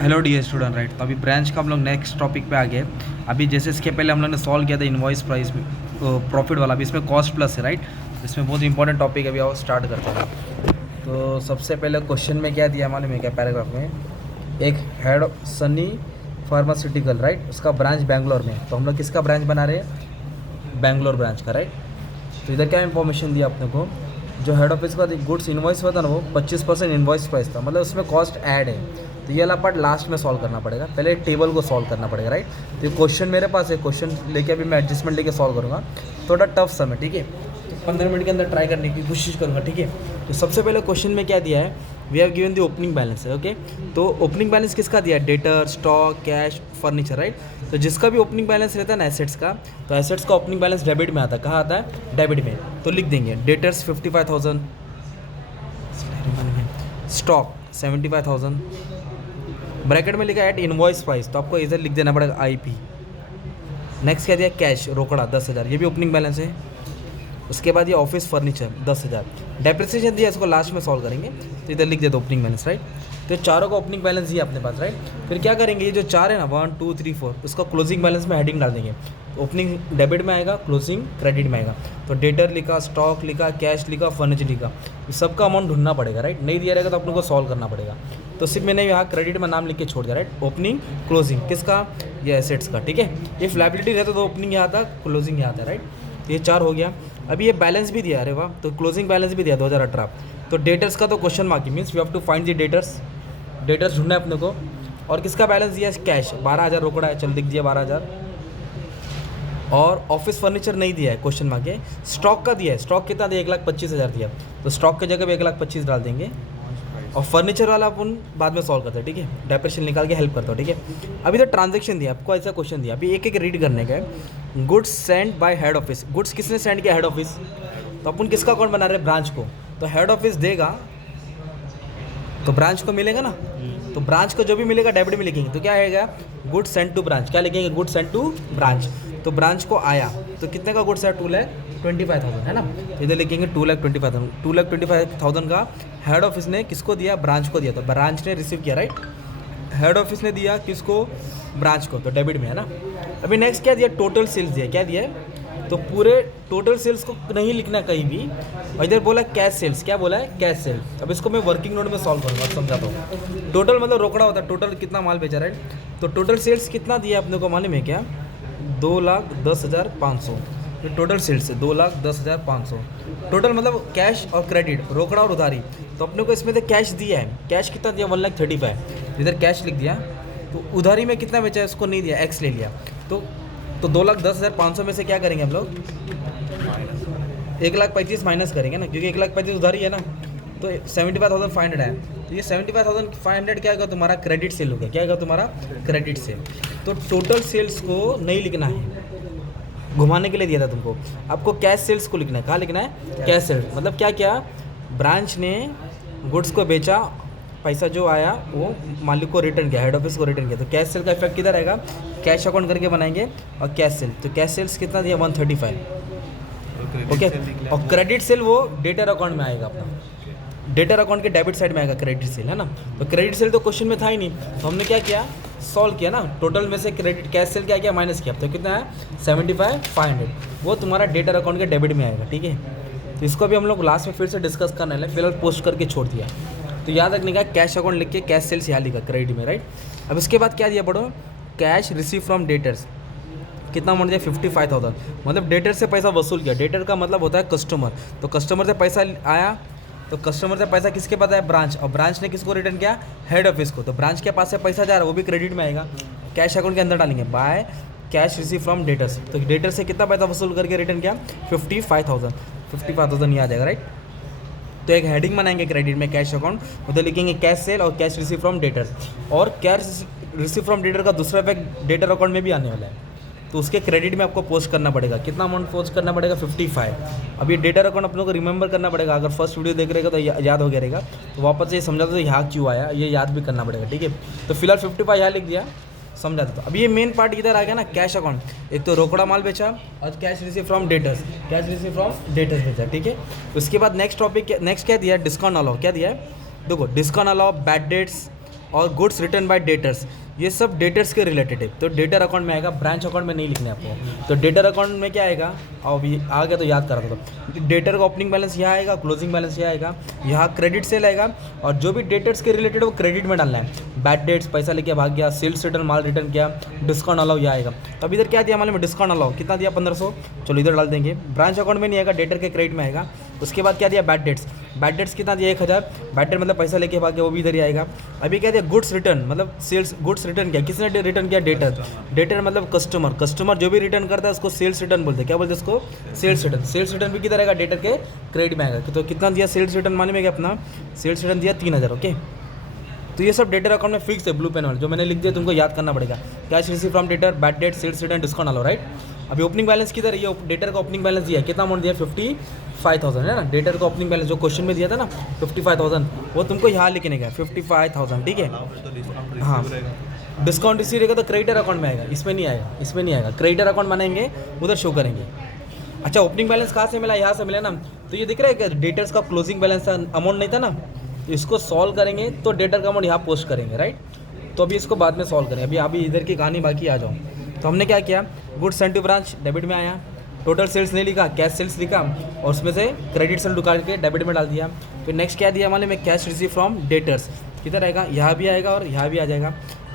Hello dear student right. तो अभी branch का हम लोग नेक्स्ट टॉपिक पे आ गए। अभी जैसे इसके पहले हम लोग ने सॉल्व किया था इनवॉइस प्राइस प्रॉफिट वाला, अभी इसमें कॉस्ट प्लस है राइट। इसमें बहुत इंपॉर्टेंट टॉपिक है, अभी आओ स्टार्ट करते हैं। तो सबसे पहले क्वेश्चन में क्या दिया मालूम है क्या? पैराग्राफ में एक हेड सनी फार्मास्यूटिकल राइट, उसका ब्रांच बैंगलोर में। तो हम लोग किसका ब्रांच बना रहे हैं? बैंगलोर ब्रांच का राइट। तो इधर क्या इन्फॉर्मेशन दिया अपने को? जो हेड ऑफिस का गुड्स इन्वॉइस हुआ था ना, वो 25% इन्वॉइस प्राइस था, मतलब उसमें कॉस्ट ऐड है। तो ये वाला पार्ट लास्ट में सॉल्व करना पड़ेगा, पहले एक टेबल को सॉल्व करना पड़ेगा राइट। तो ये क्वेश्चन मेरे पास है, क्वेश्चन लेके अभी मैं एडजस्टमेंट लेके सॉल्व करूँगा। थोड़ा टफ सम है ठीक है, तो 15 मिनट के अंदर ट्राई करने की कोशिश करूँगा ठीक है। तो सबसे पहले क्वेश्चन में क्या दिया है? We have given the opening balance है ओके। तो ओपनिंग बैलेंस किसका दिया है? Debtor, stock, cash, furniture right. तो जिसका भी ओपनिंग बैलेंस रहता है ना एसेट्स का, तो एसेट्स का ओपनिंग बैलेंस डेबिट में आता है। कहाँ आता है? डेबिट में। तो लिख देंगे डेटर्स 55,000, स्टॉक 75,000, ब्रैकेट में लिखा है एट इनवॉइस प्राइस, तो आपको इधर लिख देना पड़ेगा IP। नेक्स्ट क्या दिया? कैश रोकड़ा 10,000, ये भी ओपनिंग बैलेंस है। उसके बाद ये ऑफिस फर्नीचर 10,000, डेप्रिसिएशन दिया, इसको लास्ट में सॉल्व करेंगे। तो इधर लिख देते ओपनिंग बैलेंस राइट। तो ये चारों का ओपनिंग बैलेंस दिया अपने पास राइट। फिर क्या करेंगे? ये जो चार है ना 1 2 3 4, उसका क्लोजिंग बैलेंस में हेडिंग डाल देंगे। ओपनिंग डेबिट में आएगा, क्लोजिंग क्रेडिट में आएगा। तो डेटर लिखा, स्टॉक लिखा, कैश लिखा, फर्नीचर लिखा, इस सबका अमाउंट ढूंढना पड़ेगा राइट। नहीं दिया रहेगा तो अपने को सॉल्व करना पड़ेगा। तो सिर्फ मैंने यहाँ क्रेडिट में नाम लिख के छोड़ दिया राइट। ओपनिंग क्लोजिंग किसका? ये एसेट्स का ठीक है। इफ लायबिलिटी रहता तो ओपनिंग यहाँ था, क्लोजिंग यहाँ था राइट। तो ये चार हो गया। अभी ये बैलेंस भी दिया, अरे वाह। तो क्लोजिंग बैलेंस भी दिया 2018। तो डेटर्स का तो question mark means we have to find the debtors, debtors ढूंढना है अपने को। और किसका बैलेंस दिया है? कैश 12,000 रोकड़ा है, चल दिख दिया 12,000। और ऑफिस फर्नीचर नहीं दिया है, क्वेश्चन मार्क है। स्टॉक का दिया है, स्टॉक कितना दिया? 1,25,000 दिया, तो स्टॉक की जगह पे 1,25,000 डाल देंगे। और फर्नीचर वाला अपन बाद में सॉल्व करते हैं ठीक है, डेप्रेशन निकाल के हेल्प करता हूँ ठीक है। अभी तो ट्रांजेक्शन दिया आपको, ऐसा क्वेश्चन दिया, अभी एक एक रीड करने का है। Goods send bye head office, goods किसने सेंड किया? Head office. तो अपन किसका अकाउंट बना रहे हैं? ब्रांच को। तो हेड ऑफिस देगा तो ब्रांच को मिलेगा ना, तो ब्रांच को जो भी मिलेगा डेबिट में लिखेंगे। तो क्या आएगा? गुड्स सेंड टू ब्रांच, क्या लिखेंगे? Goods send to branch. तो ब्रांच को आया, तो कितने का गुड्स है? 2,25,000 है ना। तो इधर लिखेंगे 2,25,000। 2,25,000 का हेड ऑफिस ने किसको दिया? ब्रांच को दिया, तो ब्रांच ने रिसीव किया राइट। हेड ऑफिस ने दिया किसको? ब्रांच को, तो डेबिट में है ना। अभी नेक्स्ट क्या दिया? टोटल सेल्स दिया, क्या दिया है? तो पूरे टोटल सेल्स को नहीं लिखना कहीं भी, और इधर बोला कैश सेल्स, क्या बोला है? Cash sales. अब इसको मैं वर्किंग नोट में सॉल्व करूँगा, समझाता हूँ। टोटल मतलब रोकड़ा होता है, टोटल कितना माल बेचा राइट। तो टोटल सेल्स कितना दिया अपने को मालूम है क्या? 2,10,500। तो टोटल सेल्स है 2,10,500। टोटल मतलब कैश और क्रेडिट, रोकड़ा और उधारी। तो अपने को इसमें तो कैश दिया है, कैश कितना दिया? 1,35,000, इधर कैश लिख दिया। तो उधारी में कितना बेचा है? उसको नहीं दिया, एक्स ले लिया। तो 2,10,500 में से क्या करेंगे हम लोग? 1,35,000 माइनस करेंगे ना, क्योंकि 1,35,000 उधारी है ना। तो 75,500 है, तो ये 75,500 क्या होगा? तुम्हारा क्रेडिट सेल हो गया। क्या होगा तुम्हारा? Credit sale. तो टोटल सेल्स को नहीं लिखना है, घुमाने के लिए दिया था तुमको। आपको कैश सेल्स को लिखना है। कहाँ लिखना है? Cash sales. मतलब क्या क्या? ब्रांच ने गुड्स को बेचा, पैसा जो आया वो मालिक को रिटर्न किया, हेड ऑफिस को रिटर्न किया। तो कैश सेल का इफेक्ट किधर आएगा? कैश अकाउंट करके बनाएंगे। और कैश सेल, तो कैश सेल्स कितना दिया? 135 ओके। और क्रेडिट सेल वो डेटर अकाउंट में आएगा अपना, डेटर अकाउंट के डेबिट साइड में आएगा क्रेडिट सेल है ना। तो क्रेडिट सेल तो क्वेश्चन में था ही नहीं, तो हमने क्या किया? सॉल्व किया ना। टोटल में से क्रेडिट कैश सेल क्या किया? माइनस किया। तो कितना है? 75,500, वो तुम्हारा डेटर अकाउंट के डेबिट में आएगा ठीक है। तो इसको भी हम लोग लास्ट में फिर से डिस्कस करने वाले, फिलहाल पोस्ट करके छोड़ दिया। तो याद रखने का, कैश अकाउंट लिख के कैश सेल्स यहाँ लिखा क्रेडिट में राइट। अब इसके बाद क्या दिया पढ़ो? कैश रिसीव फ्रॉम डेटर्स, कितना अमाउंट दिया? 55,000, मतलब डेटर से पैसा वसूल किया। डेटर का मतलब होता है कस्टमर। तो कस्टमर से पैसा आया, तो कस्टमर से पैसा किसके पास है? ब्रांच। और ब्रांच ने किसको रिटर्न किया? हेड ऑफिस को। तो ब्रांच के पास से पैसा जा रहा है, वो भी क्रेडिट में आएगा। कैश अकाउंट के अंदर डालेंगे by cash receive from debtors. तो डेटर से कितना पैसा वसूल करके रिटर्न किया? 55,000। 55,000 ये आ जाएगा राइट। तो एक हेडिंग बनाएंगे क्रेडिट में, कैश अकाउंट, उधर लिखेंगे कैश सेल और कैश रिसीव फ्रॉम डेटर्स। और कैश रिसीव फ्रॉम डेटर का दूसरा इफेक्ट डेटर अकाउंट में भी आने वाला है, तो उसके क्रेडिट में आपको पोस्ट करना पड़ेगा। कितना अमाउंट पोस्ट करना पड़ेगा? 55। अब ये डेटर अकाउंट अपनों को रिमेंबर करना पड़ेगा। अगर फर्स्ट वीडियो देख रहेगा तो याद हो गया रहेगा, तो वापस ये समझा दो यहाँ क्यों आया, ये याद भी करना पड़ेगा ठीक है। तो फिलहाल 55 यहाँ लिख दिया, समझा दो। अब ये मेन पार्ट इधर आ गया ना, कैश अकाउंट। एक तो रोकड़ा माल बेचा और cash receive from debtors, cash receive from debtors बेचा ठीक है। उसके बाद नेक्स्ट टॉपिक, नेक्स्ट क्या दिया? Discount allow. क्या दिया है? देखो डिस्काउंट अलाउ, बैड डेट्स, और गुड्स रिटर्न बाय डेटर्स, ये सब डेटर्स के रिलेटेड है। तो डेटर अकाउंट में आएगा, ब्रांच अकाउंट में नहीं लिखना है आपको। तो डेटर अकाउंट में क्या आएगा, और अभी आ गया तो याद करा था। तो डेटर का ओपनिंग बैलेंस यहाँ आएगा, क्लोजिंग बैलेंस यहाँ आएगा, यहाँ क्रेडिट सेल आएगा, और जो भी डेटर्स के रिलेटेड वो क्रेडिट में डालना है। बैड डेट्स पैसा लेके भाग गया, सेल्स रिटर्न माल रिटर्न किया, डिस्काउंट अलाउ यहाँ आएगा। तो अब इधर क्या दिया मालूम है, डिस्काउंट अलाउ कितना दिया 1500, चलो इधर डाल देंगे। ब्रांच अकाउंट में नहीं आएगा, डेटर के क्रेडिट में आएगा। उसके बाद क्या दिया, बैड डेट्स, बैड डेट्स कितना दिया 1000, बैड डेट मतलब पैसा लेके भाग गया, वो भी इधर ही आएगा। अभी क्या दिया, गुड्स रिटर्न मतलब सेल्स, गुड्स रिटर्न किया, किसने रिटर्न किया, डेटर, डेटर मतलब कस्टमर, कस्टमर जो भी रिटर्न करता है उसको सेल्स रिटर्न बोलते हैं। क्या बोलते हैं उसको, सेल्स रिटर्न। सेल्स रिटर्न भी किधर आएगा, डेटर के क्रेडिट में आएगा। तो कितना दिया सेल्स रिटर्न मालूम है क्या, अपना सेल्स रिटर्न दिया 3000। ओके, तो ये सब डेटर अकाउंट में फिक्स है, ब्लू पेन वाले जो मैंने लिख दिया, तुमको याद करना पड़ेगा। Cash receive from debtor, bad debt, sales return, discount allow, right. अभी ओपनिंग बैलेंस किधर है, ये डेटर का ओपनिंग बैलेंस दिया है, कितना अमाउंट दिया 55,000 है ना। डेटर का ओपनिंग बैलेंस जो क्वेश्चन में दिया था ना 55,000, वो तुमको यहाँ लिखने का 55,000, ठीक है। हाँ, डिस्काउंट रिसीव रहेगा तो क्रेडिटर अकाउंट में आएगा, इसमें नहीं आएगा, इसमें नहीं आएगा। क्रेडिटर अकाउंट बनाएंगे उधर शो करेंगे। अच्छा, ओपनिंग बैलेंस कहाँ से मिला, यहाँ से मिला ना। तो ये दिख रहा है कि डेटर्स का क्लोजिंग बैलेंस अमाउंट नहीं था ना, तो इसको सॉल्व करेंगे तो डेटर का अमाउंट यहाँ पोस्ट करेंगे, राइट। तो अभी इसको बाद में सॉल्व करेंगे, अभी इधर की कहानी बाकी आ जाओ। तो हमने क्या किया, goods send to branch debit में आया, टोटल सेल्स नहीं लिखा, कैश सेल्स लिखा, और उसमें से क्रेडिट सेल निकाल के डेबिट में डाल दिया। फिर नेक्स्ट क्या दिया मालूम है, कैश रिसीव फ्रॉम डेटर्स, किधर आएगा, यहाँ भी आएगा और यहाँ भी आ जाएगा।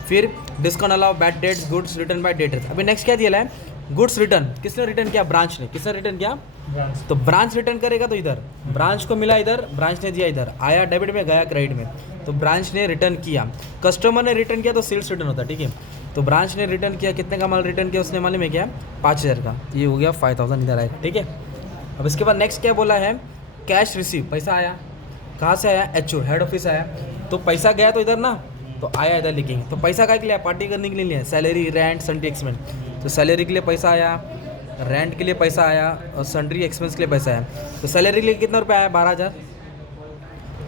फिर discount allow, bad debts, goods return bye debtors. अभी नेक्स्ट क्या दिया है, गुड्स रिटर्न, किसने रिटर्न किया, ब्रांच ने। किसने रिटर्न किया, ब्रांच। तो ब्रांच रिटर्न करेगा तो इधर ब्रांच को मिला, इधर ब्रांच ने दिया, इधर आया डेबिट में, गया क्रेडिट में, तो ब्रांच ने रिटर्न किया। कस्टमर ने रिटर्न किया तो सेल्स रिटर्न होता है, ठीक है। तो ब्रांच ने रिटर्न किया, कितने का माल रिटर्न किया उसने मालूम है क्या, 5000 का, ये हो गया 5000 इधर आएगा, ठीक है। अब इसके बाद नेक्स्ट क्या बोला है, कैश रिसीव, पैसा आया, कहाँ से आया, एचओ हेड ऑफिस आया, तो पैसा गया तो इधर ना, तो आया इधर लिखेंगे। तो पैसा क्या के लिए, पार्टी करने के लिए लिया, सैलरी, रेंट, सन्ड्री एक्सपेंस। तो सैलरी के लिए पैसा आया, रेंट के लिए पैसा आया, और सन्ड्री एक्सपेंस के लिए पैसा आया। तो सैलरी के लिए कितना रुपया आया, 12000,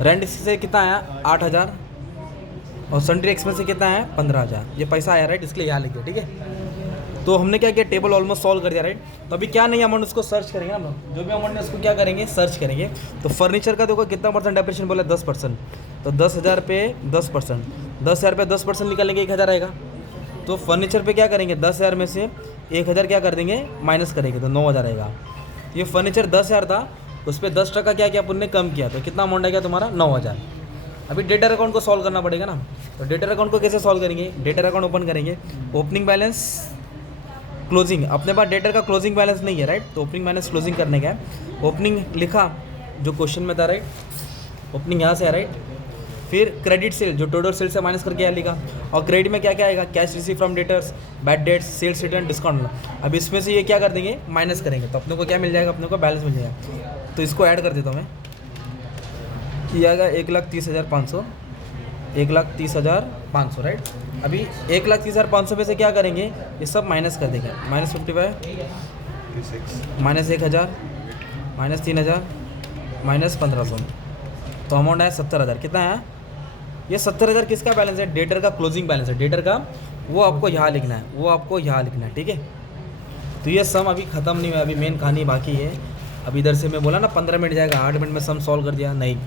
रेंट से कितना आया 8000, और सन्ड्री एक्सपेंस से कितना है 15000, ये पैसा आया, राइट। इसके लिए यहाँ लिखिए, ठीक है। तो हमने क्या किया, टेबल ऑलमोस्ट सॉल्व कर दिया, राइट। तो अभी क्या नहीं अमाउंट उसको सर्च करेंगे हम लोग, जो भी अमाउंट है उसको क्या करेंगे, सर्च करेंगे। तो फर्नीचर का देखो कितना परसेंट डेप्रिसिएशन बोला, 10%। तो 10,000 पे 10%, 10,000 पे 10% निकालेंगे 1000 आएगा। तो फर्नीचर पे क्या करेंगे, 10,000 में से 1000 क्या कर देंगे, माइनस करेंगे, तो 9000 आएगा। ये फर्नीचर 10,000 था, उस पर 10% क्या किया अपन ने, कम किया, तो कितना अमाउंट आएगा तुम्हारा 9000। अभी डेटर अकाउंट को सॉल्व करना पड़ेगा ना। तो डेटर अकाउंट को कैसे सॉल्व करेंगे, डेटर अकाउंट ओपन करेंगे, ओपनिंग बैलेंस, क्लोजिंग, अपने पास डेटर का क्लोजिंग बैलेंस नहीं है, राइट। तो ओपनिंग बैलेंस क्लोजिंग करने का है, ओपनिंग लिखा जो क्वेश्चन में था, राइट, ओपनिंग यहाँ से है, राइट। फिर क्रेडिट सेल जो टोटल सेल से माइनस करके यहाँ लिखा, और क्रेडिट में क्या क्या आएगा, cash receive from debtors, bad debts, sales return, discount. अब इसमें से ये क्या कर देंगे, माइनस करेंगे, तो अपने को क्या मिल जाएगा, अपने को बैलेंस मिल जाएगा। तो इसको ऐड कर देता हूँ मैं, किया गया 1,30,500, 1,30,500, राइट। अभी 1,30,500 में से क्या करेंगे, ये सब माइनस कर देंगे, -55, -1000, -3000, -1500, तो अमाउंट है 70,000। कितना है ये 70,000, किसका बैलेंस है, डेटर का क्लोजिंग बैलेंस है, डेटर का, वो आपको यहाँ लिखना है, वो आपको यहाँ लिखना है, ठीक है। तो ये सम अभी ख़त्म नहीं हुआ, अभी मेन कहानी बाकी है। अब इधर से मैं बोला ना 15 मिनट जाएगा, 8 मिनट में सम सॉल्व कर दिया, नहीं।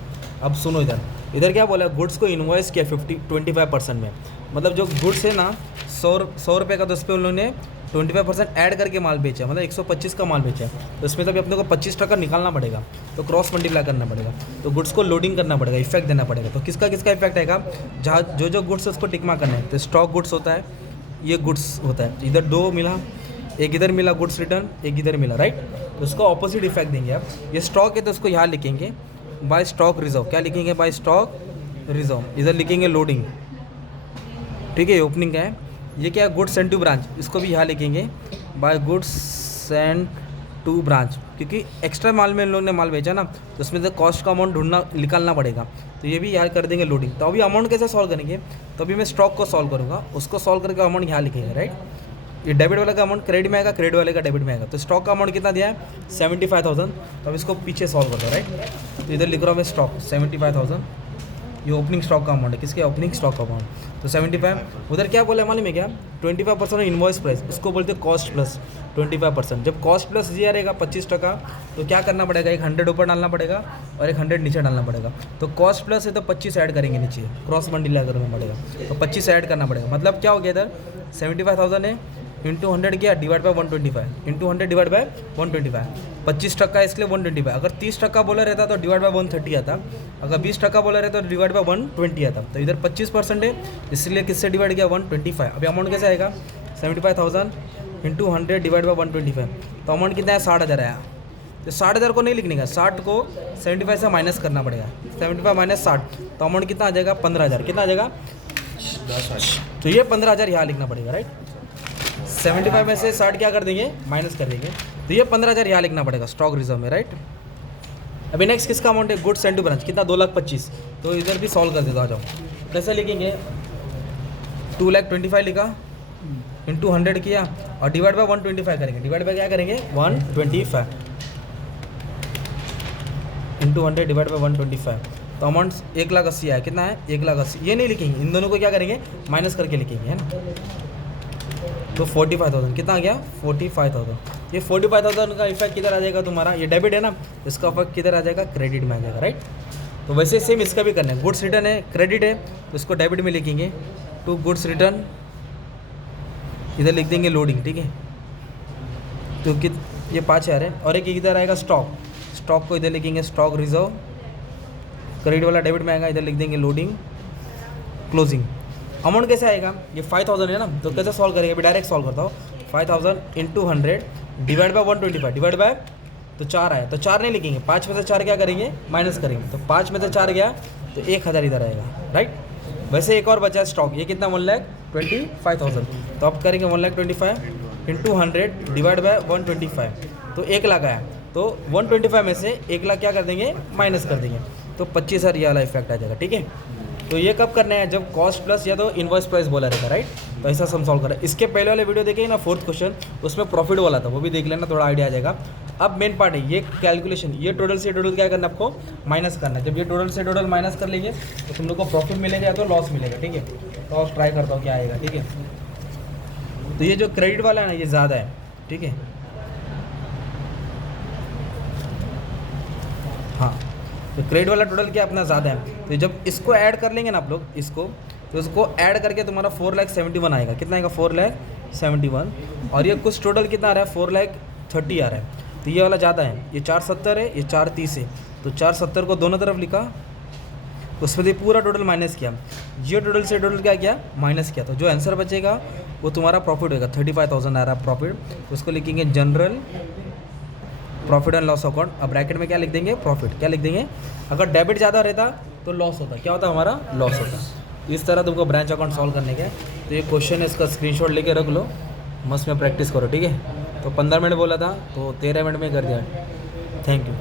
अब सुनो, इधर क्या बोला, गुड्स को इन्वॉइस किया 25% में, मतलब जो गुड्स है ना 100 रुपये का, तो उस पर उन लोगों ने 25% ऐड करके माल बेचा, मतलब 125 का माल बेचा। तो इसमें तभी अपने को 25% निकालना पड़ेगा, तो क्रॉस मल्टीप्लाई करना पड़ेगा, तो गुड्स को लोडिंग करना पड़ेगा, इफेक्ट देना पड़ेगा। तो किसका किसका इफेक्ट आएगा, जहाँ जो गुड्स है उसको टिकमा करना है। तो स्टॉक गुड्स होता है, ये गुड्स होता है, इधर 2 मिला, एक इधर मिला गुड्स रिटर्न, एक इधर मिला, राइट। तो उसको ऑपोजिट इफेक्ट देंगे आप। ये स्टॉक है तो उसको यहाँ लिखेंगे बाय स्टॉक रिजर्व, क्या लिखेंगे, बाय स्टॉक रिजर्व, इधर लिखेंगे लोडिंग, ठीक है। ओपनिंग का है, ये क्या है, गुड्स सेंड टू ब्रांच, इसको भी यहाँ लिखेंगे by goods send to branch, क्योंकि एक्स्ट्रा माल में इन लोगों ने माल बेचा ना, तो उसमें से कॉस्ट का अमाउंट ढूंढना निकालना पड़ेगा, तो ये भी यहाँ कर देंगे लोडिंग। तो अभी अमाउंट कैसे सॉल्व करेंगे, तो अभी मैं स्टॉक को सॉल्व करूँगा, उसको सॉल्व करके अमाउंट यहाँ लिखेंगे, राइट। ये डेबिट वाला का अमाउंट क्रेडिट में आएगा, क्रेडिट वाले का डेबिट में आएगा। तो स्टॉक का अमाउंट कितना दिया है 75,000, तो अब इसको पीछे सॉल्व करते हैं, राइट। तो इधर लिख रहा हूँ मैं स्टॉक 75,000, ये ओपनिंग स्टॉक का अमाउंट है, किसके ओपनिंग स्टॉक का अमाउंट। तो 75 उधर क्या बोला मालूम है क्या, 25% इनवॉइस प्राइस, उसको बोलते हैं कॉस्ट प्लस 25%। जब कॉस्ट प्लस दिया रहेगा 25%, तो क्या करना पड़ेगा, एक 100 ऊपर डालना पड़ेगा और एक 100 नीचे डालना पड़ेगा। तो कॉस्ट प्लस है तो 25 ऐड करेंगे नीचे, क्रॉस मल्टीप्लाई करना पड़ेगा, तो 25 ऐड करना पड़ेगा। मतलब क्या हो गया इधर 75,000 है इंटू 100 किया divide by 125, into 100 divide by 125। 25% इसके लिए 125, अगर 30% बोला रहता तो डिवाइड बाय 130 आता, अगर 20% बोला रहता तो डिवाइड बाय 120 आता। तो इधर 25% है, इसलिए किससे डिवाइड किया 125। अभी अमाउंट कैसे आएगा 75,000 इंटू 100 डिवाइड बाय 125, तो अमाउंट कितना है 60,000 आया। तो 60,000 को नहीं लिखने का, 60 को 75 से माइनस करना पड़ेगा, 75 माइनस 60, तो अमाउंट कितना आ जाएगा 15,000। कितना आ जाएगा, तो ये 15,000 यहाँ लिखना पड़ेगा, राइट। 75 में से 60 क्या कर देंगे, माइनस कर देंगे, तो ये 15,000 यहाँ लिखना पड़ेगा स्टॉक रिजर्व में, राइट। अभी नेक्स्ट किसका अमाउंट है, गुड्स सेंड टू ब्रांच, कितना 2,25,000। तो इधर भी सॉल्व कर देता, आ जाओ। कैसे लिखेंगे, 2,25,000 लिखा इंटू 100 किया और डिवाइड बाय 125 करेंगे, डिवाइड बाय क्या करेंगे 125 इंटू 100 डिवाइड बाय 125, तो अमाउंट 1,80,000 आया। कितना है 1,80,000, ये नहीं लिखेंगे, इन दोनों को क्या करेंगे माइनस करके लिखेंगे, है ना। तो 45,000 कितना आ गया 45,000। ये 45,000 का इफेक्ट किधर आ जाएगा तुम्हारा, ये डेबिट है ना, इसका इफेक्ट किधर आ जाएगा, क्रेडिट में आ जाएगा, राइट। तो वैसे सेम इसका भी करना है, गुड्स रिटर्न है क्रेडिट है तो इसको डेबिट में लिखेंगे, टू गुड्स रिटर्न इधर लिख देंगे लोडिंग, ठीक है। तो कि ये 5,000 है, और एक इधर आएगा स्टॉक, स्टॉक को इधर लिखेंगे स्टॉक रिजर्व, क्रेडिट वाला डेबिट में आएगा, इधर लिख देंगे लोडिंग क्लोजिंग। अमाउंट कैसे आएगा, ये 5,000 है ना, तो कैसे सॉल्व करेंगे, अभी डायरेक्ट सॉल्व करता हूँ। 5,000 into 100 divide by 125 divide by, तो 4 आया, तो 4 नहीं लिखेंगे, 5 में से 4 क्या करेंगे माइनस करेंगे, तो 5 में से 4 गया तो 1,000 इधर आएगा, राइट। वैसे एक और बचा स्टॉक, ये कितना 1,25,000, तो अब करेंगे 1,25,000 इंटू 100 डिवाइड बाय 125, तो 1,00,000 आया, तो 125 में से 1,00,000 क्या कर देंगे माइनस कर देंगे, तो 25,000 ये वाला इफेक्ट आ जाएगा, ठीक है। तो ये कब करना है, जब कॉस्ट प्लस या तो इनवॉइस प्राइस बोला रहता है, राइट। तो ऐसा हम सॉल्व करें। इसके पहले वाले वीडियो देखे ना 4th क्वेश्चन, उसमें प्रॉफिट वाला था, वो भी देख लेना, थोड़ा आइडिया आ जाएगा। अब मेन पार्ट है ये कैलकुलेशन, ये टोटल से टोटल क्या करना है आपको माइनस करना है। जब ये टोटल से टोटल माइनस कर लेंगे तो तुम लोग को प्रॉफिट मिलेगा या तो लॉस मिलेगा, ठीक है। तो और ट्राई करता हूँ क्या आएगा, ठीक है। तो ये जो क्रेडिट वाला है ना ये ज़्यादा है, ठीक है। हाँ, तो क्रेडिट वाला टोटल क्या अपना ज़्यादा है, तो जब इसको ऐड कर लेंगे ना आप लोग इसको, तो इसको ऐड करके तुम्हारा 4,71,000 आएगा। कितना आएगा 4,71,000, और ये कुछ टोटल कितना आ रहा है 4,30,000 आ रहा है। तो ये वाला ज़्यादा है, ये 470 है, ये 430 है, तो 470 को दोनों तरफ लिखा, उसमें से पूरा टोटल माइनस किया, जियो टोटल से टोटल क्या किया माइनस किया, तो जो आंसर बचेगा वो तुम्हारा प्रॉफिट होगा। 35,000 आ रहा है प्रॉफिट, उसको लिखेंगे general profit and loss account. अब ब्रैकेट में क्या लिख देंगे प्रॉफिट, क्या लिख देंगे, अगर डेबिट ज़्यादा रहता तो लॉस होता, क्या होता हमारा लॉस होता। इस तरह तुमको ब्रांच अकाउंट सॉल्व करने के, तो ये क्वेश्चन है, इसका स्क्रीनशॉट लेके रख लो, मस्त में प्रैक्टिस करो, ठीक है। तो 15 मिनट बोला था तो 13 मिनट में कर दिया। Thank you.